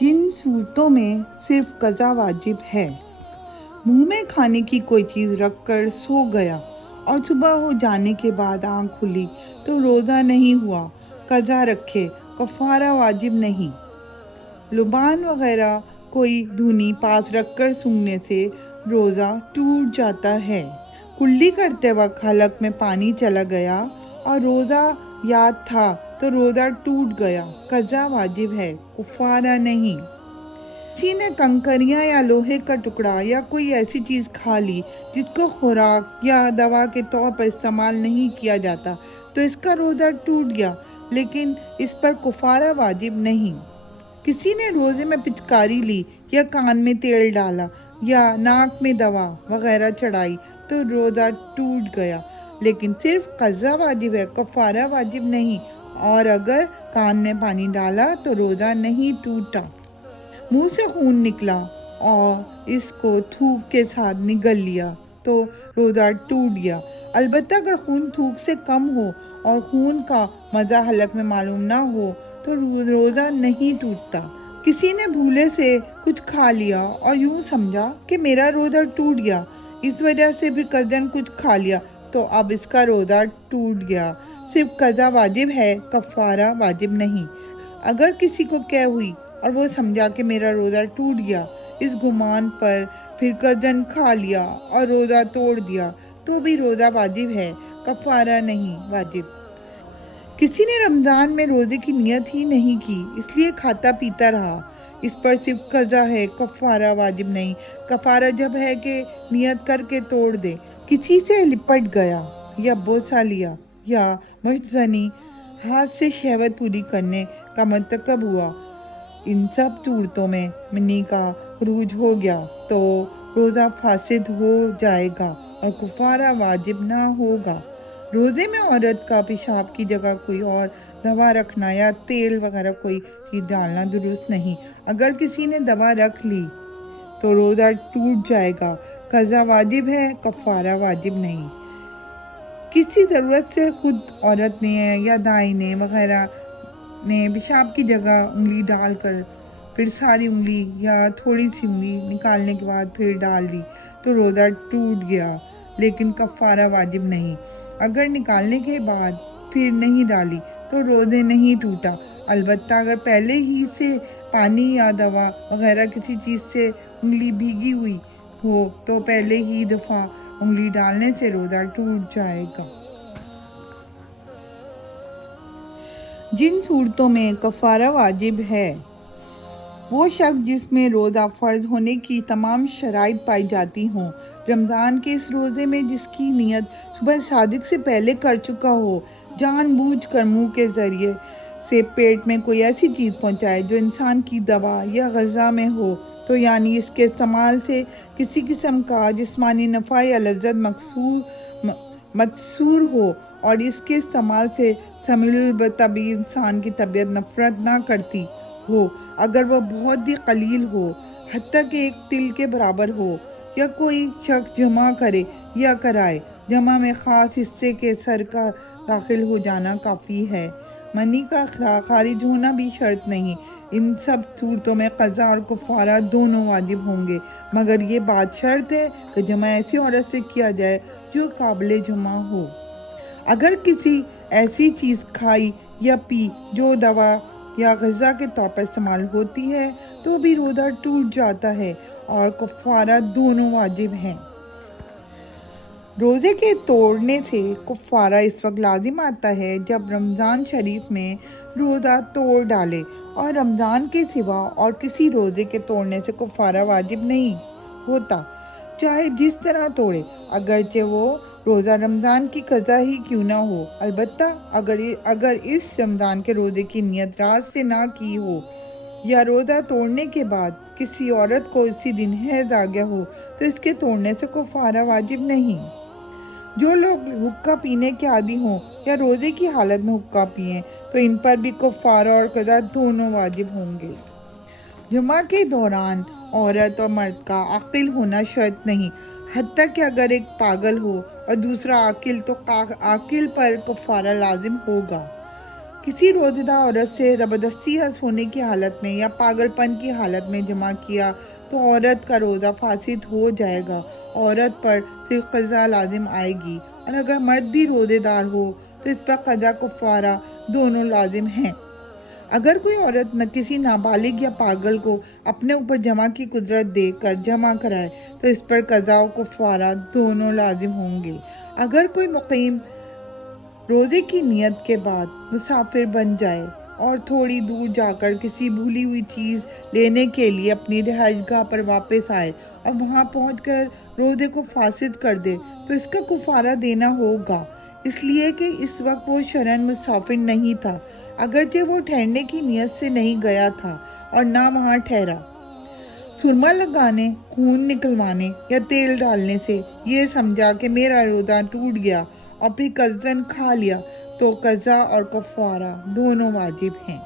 جن صورتوں میں صرف قضا واجب ہے، منہ میں کھانے کی کوئی چیز رکھ کر سو گیا اور صبح ہو جانے کے بعد آنکھ کھلی تو روزہ نہیں ہوا، قضا رکھے، کفارہ واجب نہیں۔ لبان وغیرہ کوئی دھنی پاس رکھ کر سونگنے سے روزہ ٹوٹ جاتا ہے۔ کلی کرتے وقت حلق میں پانی چلا گیا اور روزہ یاد تھا تو روزہ ٹوٹ گیا، قضا واجب ہے، کفارہ نہیں۔ کسی نے کنکریاں یا لوہے کا ٹکڑا یا کوئی ایسی چیز کھا لی جس کو خوراک یا دوا کے طور پر استعمال نہیں کیا جاتا تو اس کا روزہ ٹوٹ گیا، لیکن اس پر کفارہ واجب نہیں۔ کسی نے روزے میں پچکاری لی یا کان میں تیل ڈالا یا ناک میں دوا وغیرہ چڑھائی تو روزہ ٹوٹ گیا، لیکن صرف قضا واجب ہے، کفارہ واجب نہیں۔ اور اگر کان میں پانی ڈالا تو روزہ نہیں ٹوٹا۔ منہ سے خون نکلا اور اس کو تھوک کے ساتھ نگل لیا تو روزہ ٹوٹ گیا، البتہ اگر خون تھوک سے کم ہو اور خون کا مزہ حلق میں معلوم نہ ہو تو روزہ نہیں ٹوٹتا۔ کسی نے بھولے سے کچھ کھا لیا اور یوں سمجھا کہ میرا روزہ ٹوٹ گیا، اس وجہ سے پھر قصداً کچھ کھا لیا تو اب اس کا روزہ ٹوٹ گیا، صرف قضا واجب ہے، کفارہ واجب نہیں۔ اگر کسی کو قے ہوئی اور وہ سمجھا کہ میرا روزہ ٹوٹ گیا، اس گمان پر پھر قصداً کھا لیا اور روزہ توڑ دیا تو بھی روزہ واجب ہے، کفارہ نہیں، واجب۔ کسی نے رمضان میں روزے کی نیت ہی نہیں کی، اس لیے کھاتا پیتا رہا، اس پر صرف قضا ہے، کفارہ واجب نہیں۔ کفارہ جب ہے کہ نیت کر کے توڑ دے۔ کسی سے لپٹ گیا یا بوسہ لیا یا مشت ہاتھ سے شہوت پوری کرنے کا مرتکب ہوا، ان سب صورتوں میں منی کا خروج ہو گیا تو روزہ فاسد ہو جائے گا اور کفارہ واجب نہ ہوگا۔ روزے میں عورت کا پیشاب کی جگہ کوئی اور دوا رکھنا یا تیل وغیرہ کوئی چیز ڈالنا درست نہیں۔ اگر کسی نے دوا رکھ لی تو روزہ ٹوٹ جائے گا، قضا واجب ہے، کفارہ واجب نہیں۔ کسی ضرورت سے خود عورت نے یا دائی نے وغیرہ نے پیشاب کی جگہ انگلی ڈال کر پھر ساری انگلی یا تھوڑی سی انگلی نکالنے کے بعد پھر ڈال دی تو روزہ ٹوٹ گیا، لیکن کفارہ واجب نہیں۔ اگر نکالنے کے بعد پھر نہیں ڈالی تو روزے نہیں ٹوٹا، البتہ اگر پہلے ہی سے پانی یا دوا وغیرہ کسی چیز سے انگلی بھیگی ہوئی ہو تو پہلے ہی دفعہ انگلی ڈالنے سے روزہ ٹوٹ جائے گا۔ جن صورتوں میں کفارہ واجب ہے، وہ شخص جس میں روزہ فرض ہونے کی تمام شرائط پائی جاتی ہوں، رمضان کے اس روزے میں جس کی نیت صبح صادق سے پہلے کر چکا ہو، جان بوجھ کر منہ کے ذریعے سے پیٹ میں کوئی ایسی چیز پہنچائے جو انسان کی دوا یا غذا میں ہو تو یعنی اس کے استعمال سے کسی قسم کا جسمانی نفع یا لذت متصور ہو اور اس کے استعمال سے سمیع الطبع انسان کی طبیعت نفرت نہ کرتی ہو، اگر وہ بہت ہی قلیل ہو، حتیٰ کہ ایک تل کے برابر ہو، یا کوئی شخص جمع کرے یا کرائے، جمع میں خاص حصے کے سر کا داخل ہو جانا کافی ہے، منی کا خارج ہونا بھی شرط نہیں۔ ان سب صورتوں میں قضا اور کفارہ دونوں واجب ہوں گے، مگر یہ بات شرط ہے کہ جمع ایسی عورت سے کیا جائے جو قابل جمع ہو۔ اگر کسی ایسی چیز کھائی یا پی جو دوا یا غذا کے طور پر استعمال ہوتی ہے تو بھی روزہ ٹوٹ جاتا ہے اور کفارہ دونوں واجب ہیں۔ روزے کے توڑنے سے کفارہ اس وقت لازم آتا ہے جب رمضان شریف میں روزہ توڑ ڈالے، اور رمضان کے سوا اور کسی روزے کے توڑنے سے کفارہ واجب نہیں ہوتا، چاہے جس طرح توڑے، اگرچہ وہ روزہ رمضان کی قضا ہی کیوں نہ ہو، البتہ اگر اس رمضان کے روزے کی نیت رات سے نہ کی ہو یا روزہ توڑنے کے بعد کسی عورت کو اسی دن حیض آ گیا ہو تو اس کے توڑنے سے کفارہ واجب نہیں۔ جو لوگ حقہ پینے کے عادی ہوں یا روزے کی حالت میں حقہ پئیں تو ان پر بھی کفارہ اور قضا دونوں واجب ہوں گے۔ جمعہ کے دوران عورت اور مرد کا عاقل ہونا شرط نہیں، حتیٰ کہ اگر ایک پاگل ہو اور دوسرا عاقل تو عاقل پر کفارہ لازم ہوگا۔ کسی روزہ عورت سے زبردستی ہونے کی حالت میں یا پاگل پن کی حالت میں جمع کیا تو عورت کا روزہ فاسد ہو جائے گا، عورت پر صرف قضا لازم آئے گی، اور اگر مرد بھی روزے دار ہو تو اس پر قضا کفارہ دونوں لازم ہیں۔ اگر کوئی عورت کسی نابالغ یا پاگل کو اپنے اوپر جمع کی قدرت دے کر جمع کرائے تو اس پر قضا و کفارہ دونوں لازم ہوں گے۔ اگر کوئی مقیم روزے کی نیت کے بعد مسافر بن جائے اور تھوڑی دور جا کر کسی بھولی ہوئی چیز لینے کے لیے اپنی رہائش گاہ پر واپس آئے اور وہاں پہنچ کر روزے کو فاسد کر دے تو اس کا کفارہ دینا ہوگا، اس لیے کہ اس وقت وہ شرعاً مسافر نہیں تھا، اگرچہ وہ ٹھہرنے کی نیت سے نہیں گیا تھا اور نہ وہاں ٹھہرا۔ سرما لگانے، خون نکلوانے یا تیل ڈالنے سے یہ سمجھا کہ میرا روزہ ٹوٹ گیا اور پھر قصداً کھا لیا تو قضا اور کفارہ دونوں واجب ہیں۔